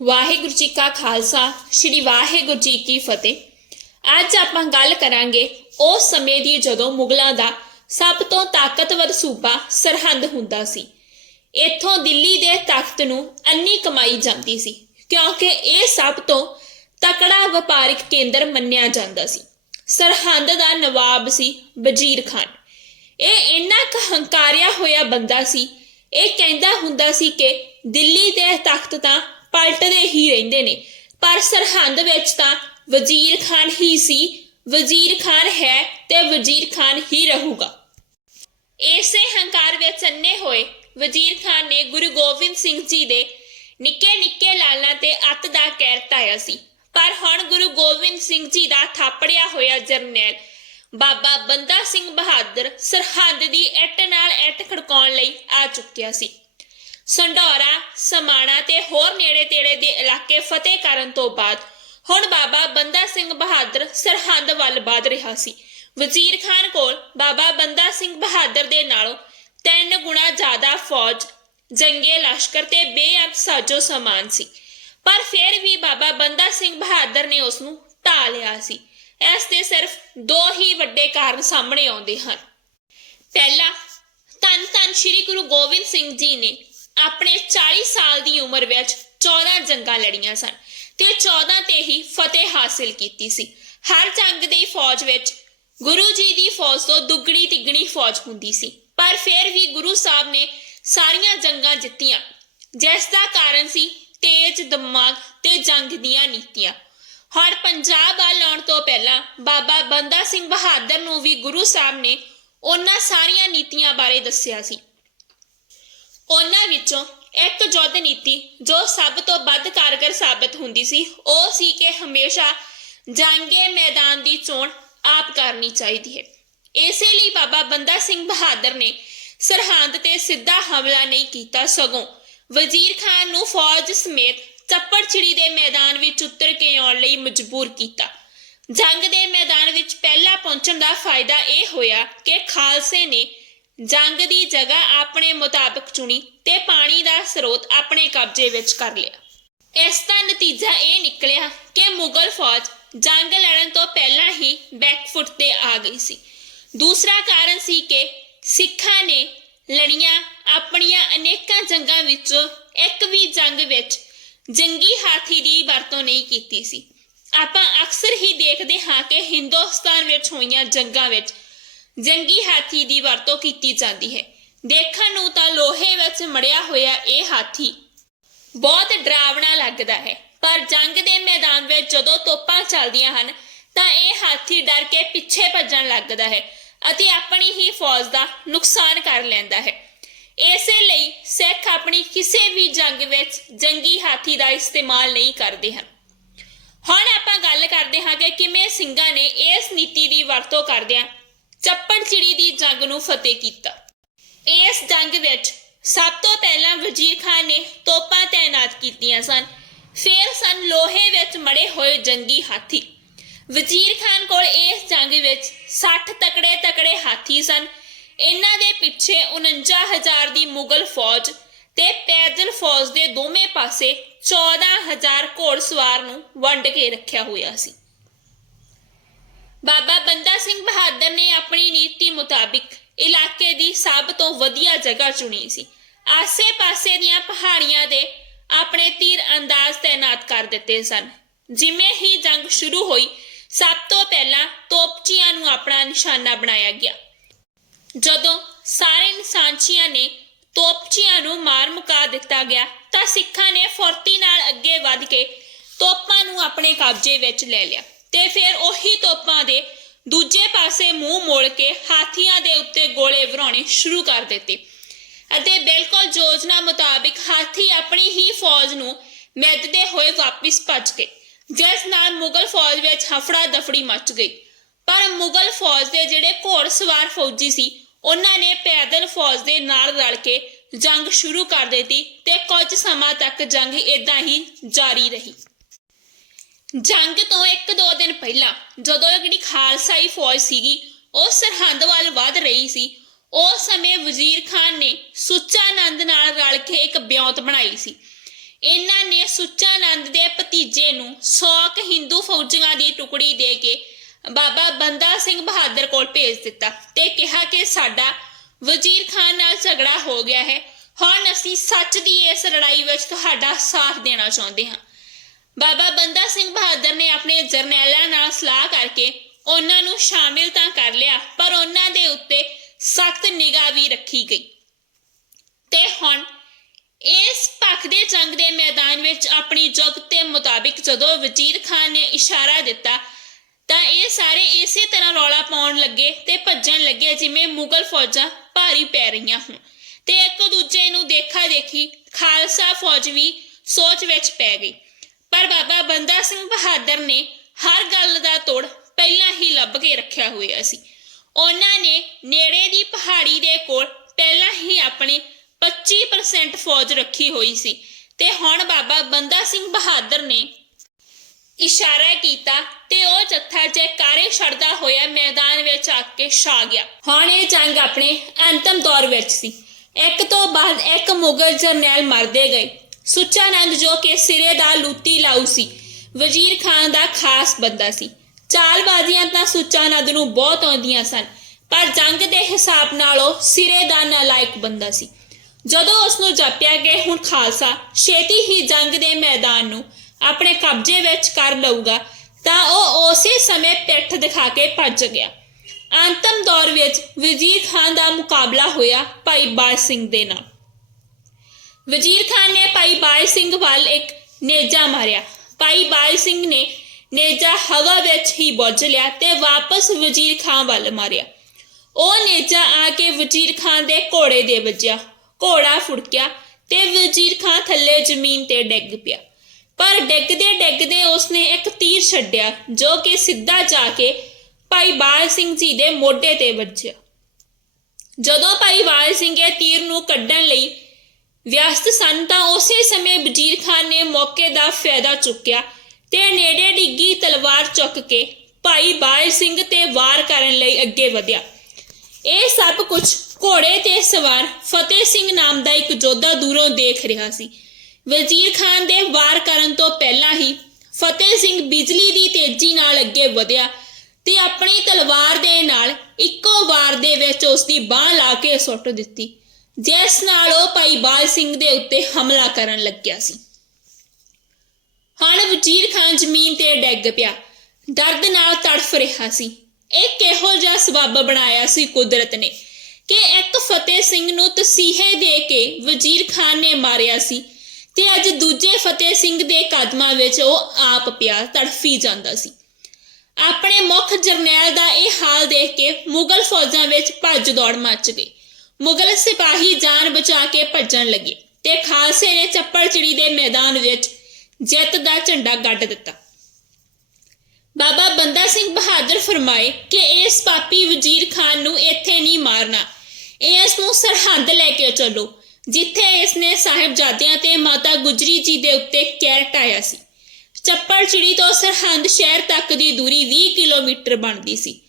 ਵਾਹਿਗੁਰੂ ਜੀ ਕਾ ਖਾਲਸਾ, ਸ੍ਰੀ ਵਾਹਿਗੁਰੂ ਜੀ ਕੀ ਫਤਿਹ। ਅੱਜ ਆਪਾਂ ਗੱਲ ਕਰਾਂਗੇ ਉਸ ਸਮੇਂ ਦੀ ਜਦੋਂ ਮੁਗਲਾਂ ਦਾ ਸਭ ਤੋਂ ਤਾਕਤਵਰ ਸੂਬਾ ਸਰਹੰਦ ਹੁੰਦਾ ਸੀ। ਇੱਥੋਂ ਦਿੱਲੀ ਦੇ ਤਖਤ ਨੂੰ ਅੰਨੀ ਕਮਾਈ ਜਾਂਦੀ ਸੀ, ਕਿਉਂਕਿ ਇਹ ਸਭ ਤੋਂ ਤਕੜਾ ਵਪਾਰਿਕ ਕੇਂਦਰ ਮੰਨਿਆ ਜਾਂਦਾ ਸੀ। ਸਰਹੰਦ ਦਾ ਨਵਾਬ ਸੀ ਵਜ਼ੀਰ ਖਾਨ। ਇਹ ਇੰਨਾ ਕੁ ਹੰਕਾਰਿਆ ਹੋਇਆ ਬੰਦਾ ਸੀ, ਇਹ ਕਹਿੰਦਾ ਹੁੰਦਾ ਸੀ ਕਿ ਦਿੱਲੀ ਦੇ ਤਖਤ ਤਾਂ ਪਲਟਦੇ ਹੀ ਰਹਿੰਦੇ ਨੇ। ਪਰ ਸਰਹੰਦ ਵਿੱਚ ਤਾਂ ਵਜ਼ੀਰ ਖਾਨ ਹੀ ਸੀ। ਵਜ਼ੀਰ ਖਾਨ ਹੈ ਤੇ ਵਜ਼ੀਰ ਖਾਨ ਹੀ ਰਹੂਗਾ। ਇਸੇ ਹੰਕਾਰ ਵਿੱਚ ਅੰਨੇ ਹੋਏ ਵਜ਼ੀਰ ਖਾਨ ਨੇ ਗੁਰੂ ਗੋਬਿੰਦ ਸਿੰਘ ਜੀ ਦੇ ਨਿੱਕੇ ਨਿੱਕੇ ਲਾਲਾਂ ਤੇ ਅੱਤ ਦਾ ਕਹਿਰ ਧਾਇਆ ਸੀ। ਪਰ ਹੁਣ ਗੁਰੂ ਗੋਬਿੰਦ ਸਿੰਘ ਜੀ ਦਾ ਥਾਪੜਿਆ ਹੋਇਆ ਜਰਨੈਲ ਬਾਬਾ ਬੰਦਾ ਸਿੰਘ ਬਹਾਦਰ ਸਰਹੰਦ ਦੀ ਇੱਟ ਨਾਲ ਇੱਟ ਖੜਕਾਉਣ ਲਈ ਆ ਚੁੱਕਿਆ ਸੀ। ਸੰਢੌਰਾ, ਸਮਾਣਾ ਤੇ ਹੋਰ ਨੇੜੇ ਤੇੜੇ ਦੇ ਇਲਾਕੇ ਫਤਿਹ ਕਰਨ ਤੋਂ ਬਾਅਦ ਹੁਣ ਬਾਬਾ ਬੰਦਾ ਸਿੰਘ ਬਹਾਦਰ ਸਰਹੰਦ ਵੱਲ ਵਧ ਰਿਹਾ ਸੀ। ਵਜ਼ੀਰ ਖਾਨ ਕੋਲ ਬਾਬਾ ਬੰਦਾ ਸਿੰਘ ਬਹਾਦਰ ਦੇ ਨਾਲੋਂ ਤਿੰਨ ਗੁਣਾ ਜ਼ਿਆਦਾ ਫੌਜ, ਜੰਗੇ ਲਸ਼ਕਰ ਤੇ ਬੇਅੰਤ ਸਾਜੋ ਸਮਾਨ ਸੀ। ਪਰ ਫਿਰ ਵੀ ਬਾਬਾ ਬੰਦਾ ਸਿੰਘ ਬਹਾਦਰ ਨੇ ਉਸ ਨੂੰ ਢਾ ਲਿਆ ਸੀ। ਇਸ ਦੇ ਸਿਰਫ ਦੋ ਹੀ ਵੱਡੇ ਕਾਰਨ ਸਾਹਮਣੇ ਆਉਂਦੇ ਹਨ। ਪਹਿਲਾ ਧੰਨ ਧੰਨ ਸ੍ਰੀ ਗੁਰੂ ਗੋਬਿੰਦ ਸਿੰਘ ਜੀ ਨੇ ਆਪਣੇ 40 ਸਾਲ ਦੀ ਉਮਰ ਵਿੱਚ 14 ਜੰਗਾਂ ਲੜੀਆਂ ਸਨ ਤੇ 14 ਤੇ ਹੀ ਫਤਿਹ ਹਾਸਿਲ ਕੀਤੀ ਸੀ। ਹਰ ਜੰਗ ਦੀ ਫੌਜ ਵਿੱਚ ਗੁਰੂ ਜੀ ਦੀ ਫੌਜ ਤੋਂ ਦੁੱਗਣੀ ਤਿੱਗਣੀ ਫੌਜ ਹੁੰਦੀ ਸੀ। ਪਰ ਫਿਰ ਵੀ ਗੁਰੂ ਸਾਹਿਬ ਨੇ ਸਾਰੀਆਂ ਜੰਗਾਂ ਜਿੱਤੀਆਂ, ਜਿਸ ਦਾ ਕਾਰਨ ਸੀ ਤੇਜ ਦਿਮਾਗ ਤੇ ਜੰਗ ਦੀਆਂ ਨੀਤੀਆਂ। ਹੁਣ ਪੰਜਾਬ ਆ ਲਾਉਣ ਤੋਂ ਪਹਿਲਾਂ ਬਾਬਾ ਬੰਦਾ ਸਿੰਘ ਬਹਾਦਰ ਨੂੰ ਵੀ ਗੁਰੂ ਸਾਹਿਬ ਨੇ ਉਹਨਾਂ ਸਾਰੀਆਂ ਨੀਤੀਆਂ ਬਾਰੇ ਦੱਸਿਆ ਸੀ। ਉਹਨਾਂ ਵਿੱਚੋਂ ਇੱਕ ਯੁੱਧ ਨੀਤੀ ਜੋ ਸਭ ਤੋਂ ਵੱਧ ਕਾਰਗਰ ਸਾਬਤ ਹੁੰਦੀ ਸੀ, ਉਹ ਸੀ ਕਿ ਹਮੇਸ਼ਾ ਜੰਗੇ ਮੈਦਾਨ ਦੀ ਚੋਣ ਆਪ ਕਰਨੀ ਚਾਹੀਦੀ ਹੈ। ਇਸੇ ਲਈ ਬਾਬਾ ਬੰਦਾ ਸਿੰਘ ਬਹਾਦਰ ਨੇ ਸਰਹੰਦ ਤੇ ਸਿੱਧਾ ਹਮਲਾ ਨਹੀਂ ਕੀਤਾ ਸਗੋਂ ਵਜ਼ੀਰ ਖਾਨ ਨੂੰ ਫੌਜ ਸਮੇਤ ਚੱਪੜਚਿੜੀ ਦੇ ਮੈਦਾਨ ਵਿੱਚ ਉਤਰ ਕੇ ਆਉਣ ਲਈ ਮਜਬੂਰ ਕੀਤਾ। ਜੰਗ ਦੇ ਮੈਦਾਨ ਵਿੱਚ ਪਹਿਲਾਂ ਪਹੁੰਚਣ ਦਾ ਫਾਇਦਾ ਇਹ ਹੋਇਆ ਕਿ ਖਾਲਸੇ ਨੇ ਜੰਗ ਦੀ ਜਗ੍ਹਾ ਆਪਣੇ ਮੁਤਾਬਕ ਚੁਣੀ ਤੇ ਪਾਣੀ ਦਾ ਸਰੋਤ ਆਪਣੇ ਕਬਜ਼ੇ ਵਿੱਚ ਕਰ ਲਿਆ। ਇਸ ਦਾ ਨਤੀਜਾ ਇਹ ਨਿਕਲਿਆ ਕਿ ਮੁਗਲ ਫੌਜ ਜੰਗ ਲੜਨ ਤੋਂ ਪਹਿਲਾਂ ਹੀ ਬੈਕਫੁੱਟ ਤੇ ਆ ਗਈ ਸੀ। ਦੂਸਰਾ ਕਾਰਨ ਸੀ ਕਿ ਸਿੱਖਾਂ ਨੇ ਲੜੀਆਂ ਆਪਣੀਆਂ ਅਨੇਕਾਂ ਜੰਗਾਂ ਵਿੱਚੋਂ ਇੱਕ ਵੀ ਜੰਗ ਵਿੱਚ ਜੰਗੀ ਹਾਥੀ ਦੀ ਵਰਤੋਂ ਨਹੀਂ ਕੀਤੀ ਸੀ। ਆਪਾਂ ਅਕਸਰ ਹੀ ਦੇਖਦੇ ਹਾਂ ਕਿ ਹਿੰਦੁਸਤਾਨ ਵਿੱਚ ਹੋਈਆਂ ਜੰਗਾਂ ਵਿੱਚ ਜੰਗੀ ਹਾਥੀ ਦੀ ਵਰਤੋਂ ਕੀਤੀ ਜਾਂਦੀ ਹੈ। ਦੇਖਣ ਨੂੰ ਤਾਂ ਲੋਹੇ ਵਿੱਚ ਮੜਿਆ ਹੋਇਆ ਇਹ ਹਾਥੀ ਬਹੁਤ ਡਰਾਵਣਾ ਲੱਗਦਾ ਹੈ। ਪਰ ਜੰਗ ਦੇ ਮੈਦਾਨ ਵਿੱਚ ਜਦੋਂ ਤੋਪਾਂ ਚੱਲਦੀਆਂ ਹਨ, ਤਾਂ ਇਹ ਹਾਥੀ ਡਰ ਕੇ ਪਿੱਛੇ ਭੱਜਣ ਲੱਗਦਾ ਹੈ ਅਤੇ ਆਪਣੀ ਹੀ ਫੌਜ ਦਾ ਨੁਕਸਾਨ ਕਰ ਲੈਂਦਾ ਹੈ। ਇਸੇ ਲਈ ਸਿੱਖ ਆਪਣੀ ਕਿਸੇ ਵੀ ਜੰਗ ਵਿੱਚ ਜੰਗੀ ਹਾਥੀ ਦਾ ਇਸਤੇਮਾਲ ਨਹੀਂ ਕਰਦੇ ਹਨ। ਹੁਣ ਆਪਾਂ ਗੱਲ ਕਰਦੇ ਹਾਂ ਕਿ ਕਿਵੇਂ ਸਿੰਘਾਂ ਨੇ ਇਸ ਨੀਤੀ ਦੀ ਵਰਤੋਂ ਕਰਦਿਆਂ ਚੱਪੜ ਚਿੜੀ ਦੀ ਜੰਗ ਨੂੰ ਫਤਿਹ ਕੀਤਾ। ਇਸ ਜੰਗ ਵਿੱਚ ਸਭ ਤੋਂ ਪਹਿਲਾਂ ਵਜ਼ੀਰ ਖਾਨ ਨੇ ਤੋਪਾਂ ਤਾਇਨਾਤ ਕੀਤੀਆਂ ਸਨ। ਫਿਰ ਸਨ ਲੋਹੇ ਵਿੱਚ ਮੜੇ ਹੋਏ ਜੰਗੀ ਹਾਥੀ। ਵਜ਼ੀਰ ਖਾਨ ਕੋਲ ਇਸ ਜੰਗ ਵਿੱਚ 60 ਤਕੜੇ ਤਕੜੇ ਹਾਥੀ ਸਨ। ਇਹਨਾਂ ਦੇ ਪਿੱਛੇ 49000 ਦੀ ਮੁਗਲ ਫੌਜ ਤੇ ਪੈਦਲ ਫੌਜ ਦੇ ਦੋਵੇਂ ਪਾਸੇ 14000 ਘੋੜਸਵਾਰ ਨੂੰ ਵੰਡ ਕੇ ਰੱਖਿਆ ਹੋਇਆ ਸੀ। ਬਾਬਾ ਬੰਦਾ ਸਿੰਘ ਬਹਾਦਰ ਨੇ ਆਪਣੀ ਨੀਤੀ ਮੁਤਾਬਿਕ ਇਲਾਕੇ ਦੀ ਸਭ ਤੋਂ ਵਧੀਆ ਜਗ੍ਹਾ ਚੁਣੀ ਸੀ। ਆਸੇ-ਪਾਸੇ ਦੀਆਂ ਪਹਾੜੀਆਂ ਦੇ ਆਪਣੇ ਤੀਰ ਅੰਦਾਜ਼ ਤਾਇਨਾਤ ਕਰ ਦਿੱਤੇ ਸਨ। ਜਿਵੇਂ ਹੀ ਜੰਗ ਸ਼ੁਰੂ ਹੋਈ, ਸਭ ਤੋਂ ਪਹਿਲਾਂ ਤੋਪਚੀਆਂ ਨੂੰ ਆਪਣਾ ਨਿਸ਼ਾਨਾ ਬਣਾਇਆ ਗਿਆ। ਜਦੋਂ ਸਾਰੇ ਨਿਸ਼ਾਨਚੀਆਂ ਨੇ ਤੋਪਚੀਆਂ ਨੂੰ ਮਾਰ ਮੁਕਾ ਦਿੱਤਾ ਗਿਆ, ਤਾਂ ਸਿੱਖਾਂ ਨੇ ਫੁਰਤੀ ਨਾਲ ਅੱਗੇ ਵਧ ਕੇ ਤੋਪਾਂ ਨੂੰ ਆਪਣੇ ਕਬਜ਼ੇ ਵਿੱਚ ਲੈ ਲਿਆ। ਤੇ ਫਿਰ ਉਹੀ ਤੋਪਾਂ ਦੇ ਦੂਜੇ ਪਾਸੇ ਮੂੰਹ ਮੋੜ ਕੇ ਹਾਥੀਆਂ ਦੇ ਉੱਤੇ ਗੋਲੇ ਵਰਾਉਣੇ ਸ਼ੁਰੂ ਕਰ ਦਿੱਤੇ। ਅਤੇ ਬਿਲਕੁਲ ਯੋਜਨਾ ਮੁਤਾਬਿਕ ਹਾਥੀ ਆਪਣੀ ਹੀ ਫੌਜ ਨੂੰ ਮਿੱਧਦੇ ਹੋਏ ਵਾਪਸ ਭੱਜ ਗਏ, ਜਿਸ ਨਾਲ ਮੁਗਲ ਫੌਜ ਵਿੱਚ ਹਫੜਾ ਦਫੜੀ ਮਚ ਗਈ। ਪਰ ਮੁਗਲ ਫੌਜ ਦੇ ਜਿਹੜੇ ਘੋੜਸਵਾਰ ਫੌਜੀ ਸੀ, ਉਹਨਾਂ ਨੇ ਪੈਦਲ ਫੌਜ ਦੇ ਨਾਲ ਰਲ ਕੇ ਜੰਗ ਸ਼ੁਰੂ ਕਰ ਦਿੱਤੀ ਤੇ ਕੁਝ ਸਮਾਂ ਤੱਕ ਜੰਗ ਇਦਾਂ ਹੀ ਜਾਰੀ ਰਹੀ। ਜੰਗ ਤੋਂ ਇੱਕ ਦੋ ਦਿਨ ਪਹਿਲਾਂ ਜਦੋਂ ਜਿਹੜੀ ਖਾਲਸਾਈ ਫੌਜ ਸੀਗੀ, ਉਹ ਸਰਹੰਦ ਵੱਲ ਵੱਧ ਰਹੀ ਸੀ। ਉਸ ਸਮੇਂ ਵਜ਼ੀਰ ਖਾਨ ਨੇ ਸੁੱਚਾ ਆਨੰਦ ਨਾਲ ਰਲ ਕੇ ਇੱਕ ਬਿਉਂਤ ਬਣਾਈ ਸੀ। ਇਹਨਾਂ ਨੇ ਸੁੱਚਾ ਨੰਦ ਦੇ ਭਤੀਜੇ ਨੂੰ ਸੌਕ ਹਿੰਦੂ ਫੌਜੀਆਂ ਦੀ ਟੁਕੜੀ ਦੇ ਕੇ ਬਾਬਾ ਬੰਦਾ ਸਿੰਘ ਬਹਾਦਰ ਕੋਲ ਭੇਜ ਦਿੱਤਾ ਤੇ ਕਿਹਾ ਕਿ ਸਾਡਾ ਵਜ਼ੀਰ ਖਾਨ ਨਾਲ ਝਗੜਾ ਹੋ ਗਿਆ ਹੈ। ਹੁਣ ਅਸੀਂ ਸੱਚ ਦੀ ਇਸ ਲੜਾਈ ਵਿੱਚ ਤੁਹਾਡਾ ਸਾਥ ਦੇਣਾ ਚਾਹੁੰਦੇ ਹਾਂ। ਬਾਬਾ ਬੰਦਾ ਸਿੰਘ ਬਹਾਦਰ ਨੇ ਆਪਣੇ ਜਰਨੈਲਾਂ ਨਾਲ ਸਲਾਹ ਕਰਕੇ ਉਹਨਾਂ ਨੂੰ ਸ਼ਾਮਿਲ ਤਾਂ ਕਰ ਲਿਆ, ਪਰ ਉਹਨਾਂ ਦੇ ਉੱਤੇ ਸਖਤ ਨਿਗਾਹ ਵੀ ਰੱਖੀ ਗਈ। ਤੇ ਹੁਣ ਇਸ ਪੱਖ ਦੇ ਜੰਗ ਦੇ ਮੈਦਾਨ ਵਿੱਚ ਆਪਣੀ ਜੁਗਤ ਦੇ ਮੁਤਾਬਿਕ ਜਦੋਂ ਵਜ਼ੀਰ ਖਾਨ ਨੇ ਇਸ਼ਾਰਾ ਦਿੱਤਾ, ਤਾਂ ਇਹ ਸਾਰੇ ਇਸੇ ਤਰ੍ਹਾਂ ਰੌਲਾ ਪਾਉਣ ਲੱਗੇ ਤੇ ਭੱਜਣ ਲੱਗੇ ਜਿਵੇਂ ਮੁਗਲ ਫੌਜਾਂ ਭਾਰੀ ਪੈ ਰਹੀਆਂ ਹੋਣ। ਤੇ ਇੱਕ ਦੂਜੇ ਨੂੰ ਦੇਖਾ ਦੇਖੀ ਖਾਲਸਾ ਫੌਜ ਵੀ ਸੋਚ ਵਿੱਚ ਪੈ ਗਈ। ਪਰ ਬਾਬਾ ਬੰਦਾ ਸਿੰਘ ਬਹਾਦਰ ਨੇ ਹਰ ਗੱਲ ਦਾ ਤੋੜ ਪਹਿਲਾਂ ਹੀ ਲੱਭ ਕੇ ਰੱਖਿਆ ਹੋਇਆ ਸੀ। ਉਹਨਾਂ ਨੇ ਨੇੜੇ ਦੀ ਪਹਾੜੀ ਦੇ ਕੋਲ ਪਹਿਲਾਂ ਹੀ ਆਪਣੀ 25% ਫੌਜ ਰੱਖੀ ਹੋਈ ਸੀ ਤੇ ਹੁਣ ਬਾਬਾ ਬੰਦਾ ਸਿੰਘ ਬਹਾਦਰ ਨੇ ਇਸ਼ਾਰਾ ਕੀਤਾ ਤੇ ਉਹ ਜੱਥਾ ਜੈਕਾਰੇ ਛੱਡਦਾ ਹੋਇਆ ਮੈਦਾਨ ਵਿੱਚ ਆ ਕੇ ਛਾ ਗਿਆ। ਹੁਣ ਇਹ ਜੰਗ ਆਪਣੇ ਅੰਤਮ ਦੌਰ ਵਿੱਚ ਸੀ। ਇੱਕ ਤੋਂ ਬਾਅਦ ਇੱਕ ਮੁਗਲ ਜਰਨੈਲ ਮਰਦੇ ਗਏ। ਸੁੱਚਾਨੰਦ ਜੋ ਕਿ ਸਿਰੇ ਦਾ ਲੂਤੀ ਲਾਊ ਸੀ, ਵਜ਼ੀਰ ਖਾਨ ਦਾ ਖਾਸ ਬੰਦਾ ਸੀ। ਚਾਲਬਾਜ਼ੀਆਂ ਤਾਂ ਸੁੱਚਾਨੰਦ ਨੂੰ ਬਹੁਤ ਆਉਂਦੀਆਂ ਸਨ, ਪਰ ਜੰਗ ਦੇ ਹਿਸਾਬ ਨਾਲ ਉਹ ਸਿਰੇ ਦਾ ਨਾਲਾਇਕ ਬੰਦਾ ਸੀ। ਜਦੋਂ ਉਸ ਨੂੰ ਜਾਪਿਆ ਕਿ ਹੁਣ ਖਾਲਸਾ ਛੇਤੀ ਹੀ ਜੰਗ ਦੇ ਮੈਦਾਨ ਨੂੰ ਆਪਣੇ ਕਬਜ਼ੇ ਵਿੱਚ ਕਰ ਲਊਗਾ, ਤਾਂ ਉਹ ਉਸੇ ਸਮੇਂ ਪਿੱਠ ਦਿਖਾ ਕੇ ਭੱਜ ਗਿਆ। ਅੰਤਮ ਦੌਰ ਵਿੱਚ ਵਜ਼ੀਰ ਖਾਨ ਦਾ ਮੁਕਾਬਲਾ ਹੋਇਆ ਭਾਈ ਬਾਜ ਸਿੰਘ ਦੇ ਨਾਲ। ਵਜ਼ੀਰ ਖਾਨ ਨੇ ਭਾਈ ਬਾਜ ਸਿੰਘ ਵੱਲ ਇੱਕ ਨੇਜਾ ਮਾਰਿਆ। ਭਾਈ ਬਾਜ ਸਿੰਘ ਨੇ ਨੇਜਾ ਹਵਾ ਵਿੱਚ ਹੀ ਬੁੱਝ ਲਿਆ ਤੇ ਵਾਪਸ ਵਜ਼ੀਰ ਖਾਨ ਵੱਲ ਮਾਰਿਆ। ਉਹ ਨੇਜਾ ਆ ਕੇ ਵਜ਼ੀਰ ਖਾਨ ਦੇ ਘੋੜੇ ਦੇ ਵੱਜਿਆ। ਘੋੜਾ ਫੁੜਕਿਆ ਤੇ ਵਜ਼ੀਰ ਖਾਨ ਥੱਲੇ ਜ਼ਮੀਨ ਤੇ ਡਿੱਗ ਪਿਆ। ਪਰ ਡਿੱਗਦੇ ਡਿੱਗਦੇ ਉਸਨੇ ਇੱਕ ਤੀਰ ਛੱਡਿਆ, ਜੋ ਕਿ ਸਿੱਧਾ ਜਾ ਕੇ ਭਾਈ ਬਾਜ ਸਿੰਘ ਜੀ ਦੇ ਮੋਢੇ ਤੇ ਵੱਜਿਆ। ਜਦੋਂ ਭਾਈ ਬਾਜ ਸਿੰਘ ਇਹ ਤੀਰ ਨੂੰ ਕੱਢਣ ਲਈ ਵਿਅਸਤ ਸਨ ਤਾਂ ਉਸੇ ਸਮੇਂ ਵਜ਼ੀਰ ਖਾਨ ਨੇ ਮੌਕੇ ਦਾ ਫਾਇਦਾ ਚੁੱਕਿਆ ਤੇ ਨੇੜੇ ਡਿੱਗੀ ਤਲਵਾਰ ਚੁੱਕ ਕੇ ਭਾਈ ਬਾਜ ਸਿੰਘ ਤੇ ਵਾਰ ਕਰਨ ਲਈ ਅੱਗੇ ਵਧਿਆ। ਇਹ ਸਭ ਕੁਝ ਘੋੜੇ ਤੇ ਸਵਾਰ ਫਤਿਹ ਸਿੰਘ ਨਾਮ ਦਾ ਇੱਕ ਯੋਧਾ ਦੂਰੋਂ ਦੇਖ ਰਿਹਾ ਸੀ। ਵਜ਼ੀਰ ਖਾਨ ਦੇ ਵਾਰ ਕਰਨ ਤੋਂ ਪਹਿਲਾਂ ਹੀ ਫਤਿਹ ਸਿੰਘ ਬਿਜਲੀ ਦੀ ਤੇਜ਼ੀ ਨਾਲ ਅੱਗੇ ਵਧਿਆ ਤੇ ਆਪਣੀ ਤਲਵਾਰ ਦੇ ਨਾਲ ਇੱਕੋ ਵਾਰ ਦੇ ਵਿੱਚ ਉਸ ਦੀ ਬਾਹ ਲਾ ਕੇ ਸੁੱਟ ਦਿੱਤੀ। ਜਿਸ ਨਾਲ ਉਹ ਭਾਈ ਬਾਲ ਸਿੰਘ ਦੇ ਉੱਤੇ ਹਮਲਾ ਕਰਨ ਲੱਗਿਆ ਸੀ। ਹੁਣ ਵਜ਼ੀਰ ਖਾਨ ਜ਼ਮੀਨ ਤੇ ਡਿੱਗ ਪਿਆ। ਦਰਦ ਨਾਲ ਤੜਫ ਰਿਹਾ ਸੀ। ਇਹ ਕਿਹੋ ਜਿਹਾ ਸਬੱਬ ਬਣਾਇਆ ਸੀ ਕੁਦਰਤ ਨੇ ਕਿ ਇੱਕ ਫਤਿਹ ਸਿੰਘ ਨੂੰ ਤਸੀਹੇ ਦੇ ਕੇ ਵਜ਼ੀਰ ਖਾਨ ਨੇ ਮਾਰਿਆ ਸੀ ਤੇ ਅੱਜ ਦੂਜੇ ਫਤਿਹ ਸਿੰਘ ਦੇ ਕਦਮਾਂ ਵਿੱਚ ਉਹ ਆਪ ਪਿਆ ਤੜਫੀ ਜਾਂਦਾ ਸੀ। ਆਪਣੇ ਮੁੱਖ ਜਰਨੈਲ ਦਾ ਇਹ ਹਾਲ ਦੇਖ ਕੇ ਮੁਗਲ ਫੌਜਾਂ ਵਿੱਚ ਭੱਜ ਦੌੜ ਮਚ ਗਈ। ਮੁਗਲ ਸਿਪਾਹੀ ਜਾਨ ਬਚਾ ਕੇ ਭੱਜਣ ਲੱਗੇ ਤੇ ਖਾਲਸੇ ਨੇ ਚੱਪੜਚਿੜੀ ਦੇ ਮੈਦਾਨ ਵਿੱਚ ਜਿੱਤ ਦਾ ਝੰਡਾ ਗੱਡ ਦਿੱਤਾ। ਬਾਬਾ ਬੰਦਾ ਸਿੰਘ ਬਹਾਦਰ ਫਰਮਾਏ ਕਿ ਇਸ ਪਾਪੀ ਵਜ਼ੀਰ ਖਾਨ ਨੂੰ ਇੱਥੇ ਨਹੀਂ ਮਾਰਨਾ। ਇਸ ਨੂੰ ਸਰਹੰਦ ਲੈ ਕੇ ਚੱਲੋ, ਜਿੱਥੇ ਇਸ ਨੇ ਸਾਹਿਬਜ਼ਾਦਿਆਂ ਤੇ ਮਾਤਾ ਗੁਜਰੀ ਜੀ ਦੇ ਉੱਤੇ ਕਹਿਰ ਢਾਇਆ ਸੀ। ਚੱਪੜਚਿੜੀ ਤੋਂ ਸਰਹੰਦ ਸ਼ਹਿਰ ਤੱਕ ਦੀ ਦੂਰੀ 20 ਕਿਲੋਮੀਟਰ ਬਣਦੀ ਸੀ।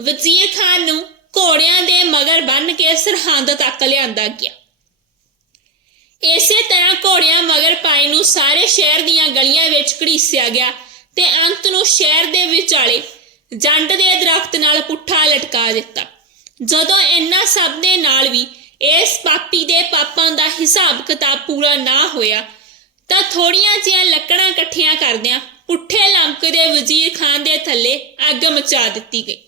ਵਜ਼ੀਰ ਖਾਨ ਨੂੰ ਘੋੜਿਆਂ ਦੇ ਮਗਰ ਬੰਨ ਕੇ ਸਰਹੰਦ ਤੱਕ ਲਿਆਂਦਾ ਗਿਆ। ਇਸੇ ਤਰ੍ਹਾਂ ਘੋੜਿਆਂ ਮਗਰ ਪਾਈ ਨੂੰ ਸਾਰੇ ਸ਼ਹਿਰ ਦੀਆਂ ਗਲੀਆਂ ਵਿੱਚ ਘੜੀਸਿਆ ਗਿਆ ਤੇ ਅੰਤ ਨੂੰ ਸ਼ਹਿਰ ਦੇ ਵਿਚਾਲੇ ਜੰਡ ਦੇ ਦਰਖਤ ਨਾਲ ਪੁੱਠਾ ਲਟਕਾ ਦਿੱਤਾ। ਜਦੋਂ ਇੰਨਾ ਸਭ ਦੇ ਨਾਲ ਵੀ ਇਸ ਪਾਪੀ ਦੇ ਪਾਪਾਂ ਦਾ ਹਿਸਾਬ ਕਿਤਾਬ ਪੂਰਾ ਨਾ ਹੋਇਆ, ਤਾਂ ਥੋੜੀਆਂ ਜਿਹੀਆਂ ਲੱਕੜਾਂ ਇਕੱਠੀਆਂ ਕਰਦਿਆਂ ਪੁੱਠੇ ਲੰਕਦੇ ਵਜ਼ੀਰ ਖਾਨ ਦੇ ਥੱਲੇ ਅੱਗ ਮਚਾ ਦਿੱਤੀ ਗਈ।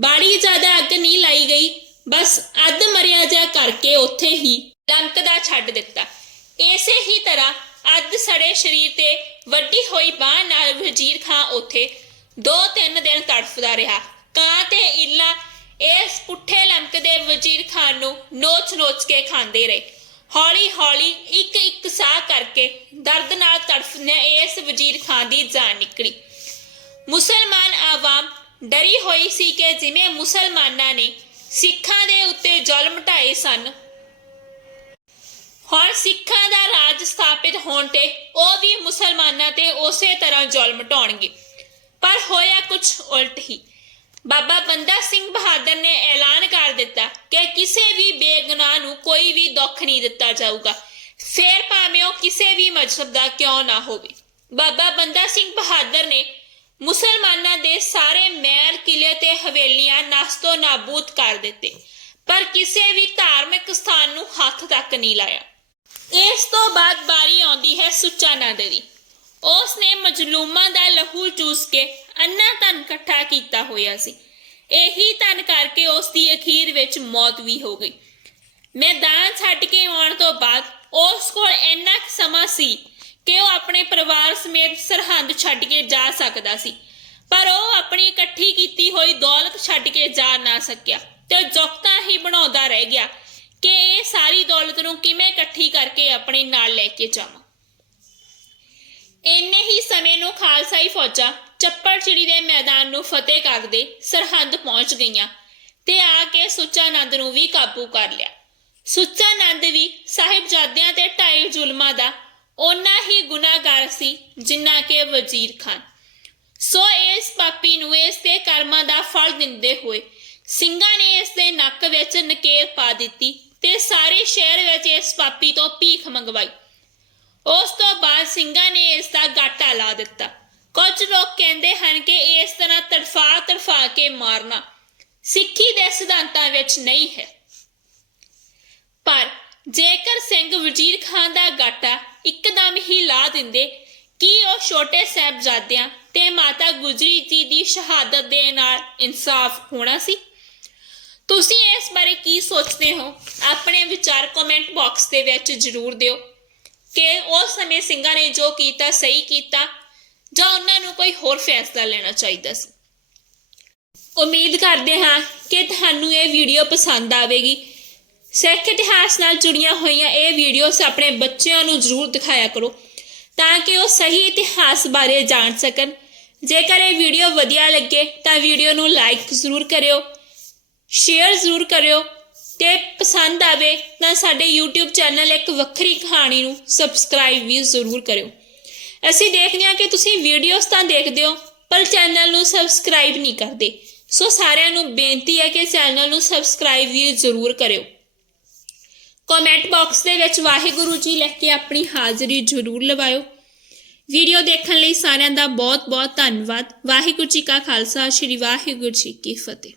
ਬਾੜੀ ਜ਼ਿਆਦਾ ਅੱਗ ਨਹੀਂ ਲਾਈ ਗਈ। ਬਸ ਅੱਧ ਮਰਿਆ ਜਾ ਕਰਕੇ ਉੱਥੇ ਹੀ ਲੰਕਦਾ ਛੱਡ ਦਿੱਤਾ। ਇਸੇ ਹੀ ਤਰ੍ਹਾਂ ਅੱਧ ਸੜੇ ਸਰੀਰ ਤੇ ਵੱਡੀ ਹੋਈ ਬਾਹ ਨਾਲ ਵਜ਼ੀਰ ਖਾਨ ਉੱਥੇ ਦੋ ਤਿੰਨ ਦਿਨ ਤੜਫਦਾ ਰਿਹਾ। ਕਾਂ ਤੇ ਇੱਲਾ ਇਸ ਪੁੱਠੇ ਲੰਕਦੇ ਵਜ਼ੀਰ ਖਾਨ ਨੂੰ ਨੋਚ-ਨੋਚ ਕੇ ਖਾਂਦੇ ਰਹੇ। ਹੌਲੀ-ਹੌਲੀ ਇੱਕ ਇੱਕ ਸਾਹ ਕਰਕੇ ਦਰਦ ਨਾਲ ਤੜਫਨੇ ਇਸ ਵਜ਼ੀਰ ਖਾਨ ਦੀ ਜਾਨ ਨਿਕਲੀ। ਮੁਸਲਮਾਨ ਆਵਾਮ ਡਰੀ ਹੋਈ ਸੀ ਕਿ ਜਿਵੇਂ ਮੁਸਲਮਾਨਾਂ ਨੇ ਸਿੱਖਾਂ ਦੇ ਉੱਤੇ ਜ਼ੁਲਮ ਢਾਏ ਸਨ। ਹੁਣ ਸਿੱਖਾਂ ਦਾ ਰਾਜ ਸਥਾਪਿਤ ਹੋਣ ਤੇ ਉਹ ਵੀ ਮੁਸਲਮਾਨਾਂ ਤੇ ਉਸੇ ਤਰ੍ਹਾਂ ਜ਼ੁਲਮ ਢਾਉਣਗੇ। ਪਰ ਹੋਇਆ ਕੁਝ ਉਲਟ ਹੀ। ਬਾਬਾ ਬੰਦਾ ਸਿੰਘ ਬਹਾਦਰ ਨੇ ਐਲਾਨ ਕਰ ਦਿੱਤਾ ਕਿ ਕਿਸੇ ਵੀ ਬੇਗੁਨਾਹ ਨੂੰ ਕੋਈ ਵੀ ਦੁੱਖ ਨਹੀਂ ਦਿੱਤਾ ਜਾਊਗਾ। ਫੇਰ ਭਾਵੇਂ ਉਹ ਕਿਸੇ ਵੀ ਮਜ਼ਹਬ ਦਾ ਕਿਉਂ ਨਾ ਹੋਵੇ। ਬਾਬਾ ਬੰਦਾ ਸਿੰਘ ਬਹਾਦਰ ਨੇ ਮੁਸਲਮਾਨਾਂ ਦੇ ਸਾਰੇ ਮਹਿਲ ਕਿਲੇ ਤੇ ਹਵੇਲੀਆਂ ਨਸਤੋ ਨਾਬੂਦ ਕਰ ਦਿੱਤੇ, ਪਰ ਕਿਸੇ ਵੀ ਧਾਰਮਿਕ ਸਥਾਨ ਨੂੰ ਹੱਥ ਤੱਕ ਨਹੀਂ ਲਾਇਆ। ਇਸ ਤੋਂ ਬਾਅਦ ਬਾਰੀ ਆਉਂਦੀ ਹੈ ਸੁੱਚਾ ਨੰਦ ਉਸ ਨੇ ਮਜਲੂਮਾਂ ਦਾ ਲਹੂ ਚੂਸ ਕੇ ਅੰਨਾ ਧਨ ਇਕੱਠਾ ਕੀਤਾ ਹੋਇਆ ਸੀ। ਇਹੀ ਧਨ ਕਰਕੇ ਉਸ ਦੀ ਅਖੀਰ ਵਿੱਚ ਮੌਤ ਵੀ ਹੋ ਗਈ। ਮੈਦਾਨ ਛੱਡ ਕੇ ਆਉਣ ਤੋਂ ਬਾਅਦ ਉਸ ਕੋਲ ਇੰਨਾ ਸਮਾਂ ਸੀ ਕਿ ਉਹ ਆਪਣੇ ਪਰਿਵਾਰ ਸਮੇਤ ਸਰਹੰਦ ਛੱਡ ਕੇ ਜਾ ਸਕਦਾ ਸੀ। ਪਰ ਉਹ ਆਪਣੀ ਇਕੱਠੀ ਕੀਤੀ ਹੋਈ ਦੌਲਤ ਛੱਡ ਕੇ ਜਾ ਨਾ ਸਕਿਆ ਤੇ ਜੁਗਤਾ ਹੀ ਬਣਾਉਂਦਾ ਰਹਿ ਗਿਆ ਕਿ ਇਹ ਸਾਰੀ ਦੌਲਤ ਨੂੰ ਕਿਵੇਂ ਇਕੱਠੀ ਕਰਕੇ ਆਪਣੇ ਨਾਲ ਲੈ ਕੇ ਜਾਵਾਂ। ਇੰਨੇ ਹੀ ਸਮੇਂ ਨੂੰ ਖਾਲਸਾਈ ਫੌਜਾਂ ਚੱਪੜਚਿੜੀ ਦੇ ਮੈਦਾਨ ਨੂੰ ਫਤਿਹ ਕਰਦੇ ਸਰਹੰਦ ਪਹੁੰਚ ਗਈਆਂ ਤੇ ਆ ਕੇ ਸੁੱਚਾ ਨੰਦ ਨੂੰ ਵੀ ਕਾਬੂ ਕਰ ਲਿਆ। ਸੁੱਚਾ ਨੰਦ ਵੀ ਸਾਹਿਬਜ਼ਾਦਿਆਂ ਤੇ ਢਾਈ ਜ਼ੁਲਮਾਂ ਦਾ ਓਨਾ ਹੀ ਗੁਨਾਹਗਾਰ ਸੀ ਜਿੰਨਾ ਕਿ ਵਜ਼ੀਰ ਖਾਨ। ਸੋ ਇਸ ਪਾਪੀ ਨੂੰ ਇਸ ਦੇ ਕਰਮਾਂ ਦਾ ਫਲ ਦਿੰਦੇ ਹੋਏ ਸਿੰਘਾਂ ਨੇ ਇਸ ਦੇ ਨੱਕ ਵਿੱਚ ਨਕੇਲ ਪਾ ਦਿੱਤੀ ਤੇ ਸਾਰੇ ਸ਼ਹਿਰ ਵਿੱਚ ਇਸ ਪਾਪੀ ਤੋਂ ਭੀਖ ਮੰਗਵਾਈ। ਉਸ ਤੋਂ ਬਾਅਦ ਸਿੰਘਾਂ ਨੇ ਇਸ ਦਾ ਗਾਟਾ ਲਾ ਦਿੱਤਾ। ਕੁਝ ਲੋਕ ਕਹਿੰਦੇ ਹਨ ਕਿ ਇਸ ਤਰ੍ਹਾਂ ਤੜਫਾ ਤੜਫਾ ਕੇ ਮਾਰਨਾ ਸਿੱਖੀ ਦੇ ਸਿਧਾਂਤਾਂ ਵਿੱਚ ਨਹੀਂ ਹੈ। ਪਰ ਜੇਕਰ ਸਿੰਘ ਵਜ਼ੀਰ ਖਾਨ ਦਾ ਗਾਟਾ ਇੱਕਦਮ ਹੀ ਲਾ ਦਿੰਦੇ। ਕੀ ਉਹ ਛੋਟੇ ਸਾਹਿਬਜ਼ਾਦਿਆਂ ਤੇ ਮਾਤਾ ਗੁਜਰੀ ਜੀ ਦੀ ਸ਼ਹਾਦਤ ਦੇ ਨਾਲ ਇਨਸਾਫ ਹੋਣਾ ਸੀ? ਤੁਸੀਂ ਇਸ ਬਾਰੇ ਕੀ ਸੋਚਦੇ ਹੋ? ਆਪਣੇ ਵਿਚਾਰ ਕਮੈਂਟ ਬਾਕਸ ਦੇ ਵਿੱਚ ਜ਼ਰੂਰ ਦਿਓ। ਕਿ ਉਸ ਸਮੇਂ ਸਿੰਘਾਂ ਨੇ ਜੋ ਕੀਤਾ, ਸਹੀ ਕੀਤਾ, ਜਾਂ ਉਹਨਾਂ ਨੂੰ ਕੋਈ ਹੋਰ ਫੈਸਲਾ ਲੈਣਾ ਚਾਹੀਦਾ ਸੀ? ਉਮੀਦ ਕਰਦੇ ਹਾਂ ਕਿ ਤੁਹਾਨੂੰ ਇਹ ਵੀਡੀਓ ਪਸੰਦ ਆਵੇਗੀ। ਸਿੱਖ ਇਤਿਹਾਸ ਨਾਲ ਜੁੜੀਆਂ ਹੋਈਆਂ ਇਹ ਵੀਡੀਓਜ਼ ਆਪਣੇ ਬੱਚਿਆਂ ਨੂੰ ਜ਼ਰੂਰ ਦਿਖਾਇਆ ਕਰੋ, ਤਾਂ ਕਿ ਉਹ ਸਹੀ ਇਤਿਹਾਸ ਬਾਰੇ ਜਾਣ ਸਕਣ। ਜੇਕਰ ਇਹ ਵੀਡੀਓ ਵਧੀਆ ਲੱਗੇ, ਤਾਂ ਵੀਡੀਓ ਨੂੰ ਲਾਈਕ ਜ਼ਰੂਰ ਕਰਿਓ ਸ਼ੇਅਰ ਜ਼ਰੂਰ ਕਰਿਓ, ਤੇ ਪਸੰਦ ਆਵੇ, ਤਾਂ ਸਾਡੇ YouTube ਚੈਨਲ ਇੱਕ ਵੱਖਰੀ ਕਹਾਣੀ ਨੂੰ ਸਬਸਕ੍ਰਾਈਬ ਵੀ ਜ਼ਰੂਰ ਕਰਿਓ। ਅਸੀਂ ਦੇਖਦੇ ਹਾਂ ਕਿ ਤੁਸੀਂ ਵੀਡੀਓਜ਼ ਤਾਂ ਦੇਖਦੇ ਹੋ, ਪਰ ਚੈਨਲ ਨੂੰ ਸਬਸਕ੍ਰਾਈਬ ਨਹੀਂ ਕਰਦੇ। ਸੋ ਸਾਰਿਆਂ ਨੂੰ ਬੇਨਤੀ ਹੈ ਕਿ ਚੈਨਲ ਨੂੰ ਸਬਸਕ੍ਰਾਈਬ ਵੀ ਜ਼ਰੂਰ ਕਰਿਓ। ਕਮੈਂਟ ਬਾਕਸ ਦੇ ਵਿੱਚ ਵਾਹਿਗੁਰੂ ਜੀ ਲਿਖ ਕੇ ਆਪਣੀ ਹਾਜ਼ਰੀ ਜ਼ਰੂਰ ਲਵਾਇਓ। ਵੀਡੀਓ ਦੇਖਣ ਲਈ ਸਾਰਿਆਂ ਦਾ ਬਹੁਤ ਬਹੁਤ ਧੰਨਵਾਦ। ਵਾਹਿਗੁਰੂ ਜੀ ਕਾ ਖਾਲਸਾ, ਸ੍ਰੀ ਵਾਹਿਗੁਰੂ ਜੀ ਕੀ ਫਤਿਹ।